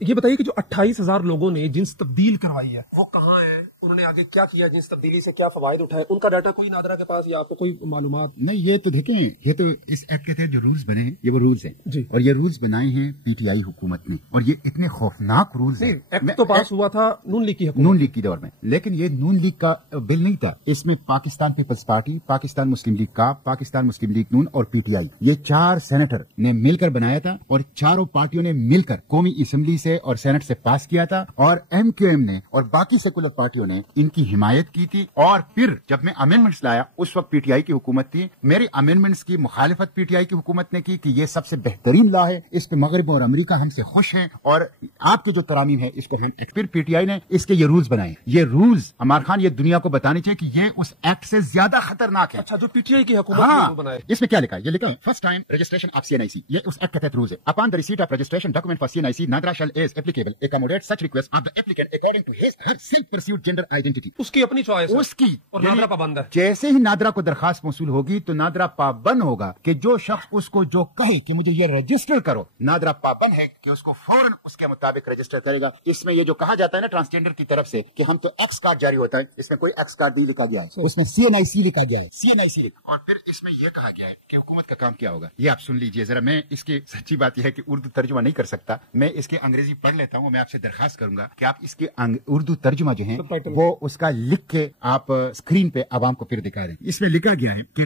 یہ بتائیے کہ جو 28,000 لوگوں نے جنس تبدیل کروائی ہے وہ کہاں ہے، انہوں نے آگے کیا کیا، جنس تبدیلی سے کیا فوائد اٹھائے، ان کا ڈاٹا کوئی نادرا کے پاس یا آپ کو کوئی معلومات؟ نہیں، یہ تو دیکھیں، یہ تو اس ایکٹ کے تحت جو رولز بنے ہیں یہ وہ رولز ہیں جی، اور یہ رولز بنائے ہیں پی ٹی آئی حکومت نے، اور یہ اتنے خوفناک رولز ہیں۔ ایکٹ تو پاس ہوا تھا نون لیگ کی حکومت، نون لیگ کی دور میں، لیکن یہ نون لیگ کا بل نہیں تھا، اس میں پاکستان پیپلز پارٹی، پاکستان مسلم لیگ کاف، پاکستان مسلم لیگ نون اور پی ٹی آئی، یہ 4 سینیٹر نے مل کر بنایا تھا اور چاروں پارٹیوں نے مل کر قومی اسمبلی سے اور سینٹ سے پاس کیا تھا، اور ایم کیو ایم نے اور باقی سیکولر پارٹیوں نے ان کی حمایت کی تھی۔ اور پھر جب میں امینڈمنٹس لایا اس وقت پی ٹی آئی کی حکومت تھی، میری امینڈمنٹس کی مخالفت پی ٹی آئی کی حکومت نے کی کہ یہ سب سے بہترین لا ہے، اس پہ مغرب اور امریکہ ہم سے خوش ہیں اور آپ کے جو ترامیم ہے اس کو ہم، پھر پی ٹی آئی نے اس کے یہ رولز بنائے۔ یہ رولز عمار خان یہ دنیا کو بتانے چاہیے کہ یہ اس ایکٹ سے زیادہ خطرناک ہے۔ اچھا، جو پی ٹی آئی کی حکومت نے بنائے، اس میں کیا لکھا ہے؟ یہ لکھا ہے first time registration of C N I C, یہ اس ایکٹ کے تحت رولز ہے۔ Upon the receipt of registration document for C N I C NADRA shall as applicable accommodate such request of the applicant according to his her self perceived gender identity. اس کی اپنی choice ہے، اس کی، اور نادرا پابند ہے۔ جیسے ہی نادرا کو درخواست موصول ہوگی تو نادرا پابند ہوگا کہ جو شخص اس کو جو کہے کہ مجھے یہ رجسٹر کرو، نادرا پابند ہے کہ اس کو فوراً اس کے مطابق رجسٹر کرے گا۔ اس میں یہ جو کہا جاتا ہے نا ٹرانسجینڈر کی طرف سے کہ ہم تو ایکس کارڈ جاری ہوتا ہے، اس میں کوئی ایکس کارڈ نہیں لکھا گیا ہے، اس میں سی این آئی سی لکھا گیا ہے، سی این آئی سی لکھا۔ اور پھر اس میں یہ کہا گیا ہے کہ حکومت کا کام کیا ہوگا، یہ آپ سن لیجئے ذرا۔ میں اس کی سچی بات یہ ہے کہ اردو ترجمہ نہیں کر سکتا، میں اس کے انگریزی پڑھ لیتا ہوں۔ میں آپ سے درخواست کروں گا کہ آپ اس کے اردو ترجمہ جو ہے وہ اس کا لکھ کے آپ اسکرین پہ عوام کو پھر دکھا رہے ہیں۔ اس میں لکھا گیا ہے کہ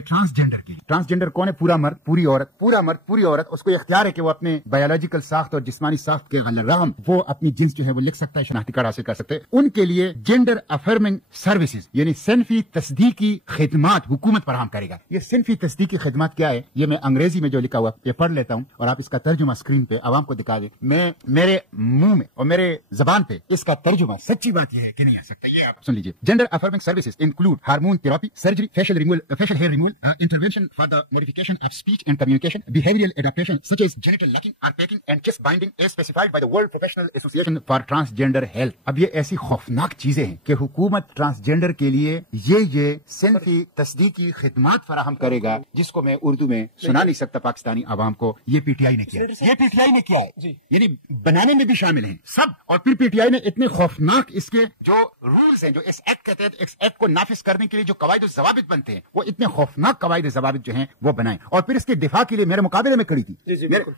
ٹرانسجینڈر کون ہے؟ پورا مرد، پوری عورت، پورا مرد، پوری عورت، اس کو اختیار ہے کہ وہ اپنے بایولوجیکل ساخت اور جسمانی ساخت کے رغم وہ اپنی جنس جو ہے وہ لکھ سکتا ہے، شناختی کارڈ حاصل کر سکتے ہیں۔ ان کے لیے جینڈر افرمنگ سروسز یعنی صنفی تصدیقی خدمات حکومت فراہم کرے گا۔ یہ صنفی تصدیقی خدمات کیا ہے؟ یہ میں انگریزی میں جو لکھا ہوا یہ پڑھ لیتا ہوں اور آپ اس کا ترجمہ اسکرین پہ عوام کو دکھا دیں۔ میں میرے منہ میں اور میرے زبان پہ اس کا ترجمہ سچی بات یہ ہے کہ نہیں آ سکتا، یہ آپ سن لیجیے۔ Gender affirming services include hormone therapy, surgery, facial hair removal, intervention for the modification of speech and communication, behavioral adaptation such as genital locking, unpacking and chest binding as specified by the World Professional Association for Transgender Health۔ اب یہ ایسی خوفناک چیزیں ہیں کہ حکومت transgender کے لیے یہ صنفی تصدیقی خدمات فراہم کرے گا، جس کو میں اردو میں سنا نہیں سکتا پاکستانی عوام کو۔ یہ پی ٹی آئی نے کیا، یہ پی ٹی آئی نے کیا ہے، یعنی بنانے میں بھی شامل ہیں سب۔ اور پھر پی ٹی آئی نے اتنے خوفناک اس کے جو رولز ہیں، جو اس ایکٹ کے تحت اس ایکٹ کو نافذ کرنے کے لیے جو قواعد و ضوابط بنتے ہیں، وہ اتنے خوفناک قواعد و ضوابط جو ہیں وہ بنائیں، اور پھر اس کے دفاع کے لیے میرے مقابلے میں کھڑی تھی۔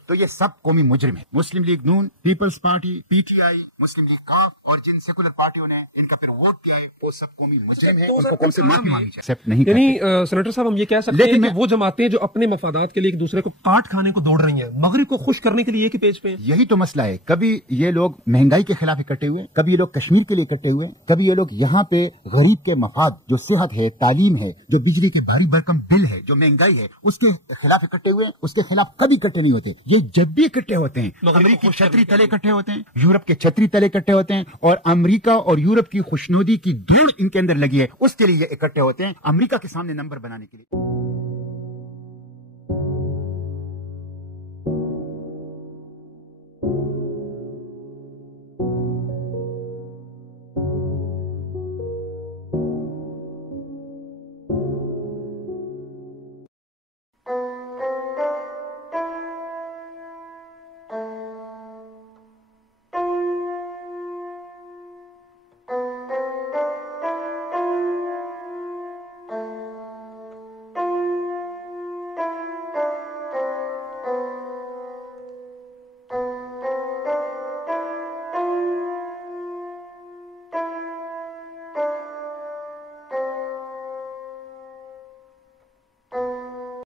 تو یہ سب قومی مجرم ہے۔ Muslim League Noon, Peoples Party, P T I, Muslim League Qaaf اور جن سیکولر پارٹیوں نے ان کا پھر ووٹ کیا ہے وہ سب قومی مجرم ہے، ان کو قوم سے معافی مانگنی چاہیے۔ یعنی سینیٹر صاحب ہم یہ کہہ سکتے ہیں کہ وہ جماعتیں جو اپنے مفادات کے لیے ایک دوسرے کو کاٹ کھانے کو دوڑ رہی ہیں، مغرب کو خوش کرنے کے لیے ایک ہی پیج پہ ہیں۔ یہی تو مسئلہ ہے، کبھی یہ لوگ مہنگائی کے خلاف اکٹھے ہوئے، کبھی یہ لوگ کشمیر کے لیے اکٹھے ہوئے، کبھی یہ لوگ یہاں پہ غریب کے مفاد جو صحت ہے، تعلیم ہے، جو بجلی کے بھاری بھرکم بل ہے، جو مہنگائی ہے، اس کے خلاف اکٹھے ہوئے، اس کے خلاف کبھی اکٹھے نہیں ہوتے۔ یہ جب بھی اکٹھے ہوتے ہیں امریکی چھتری تلے اکٹھے ہوتے ہیں، یورپ کے چھتری تلے اکٹھے ہوتے ہیں، اور امریکہ اور یورپ کی خوشنودی کی دوڑ ان کے اندر لگی ہے، اس کے لیے یہ اکٹھے ہوتے ہیں، امریکہ کے سامنے نمبر بنانے کے لیے۔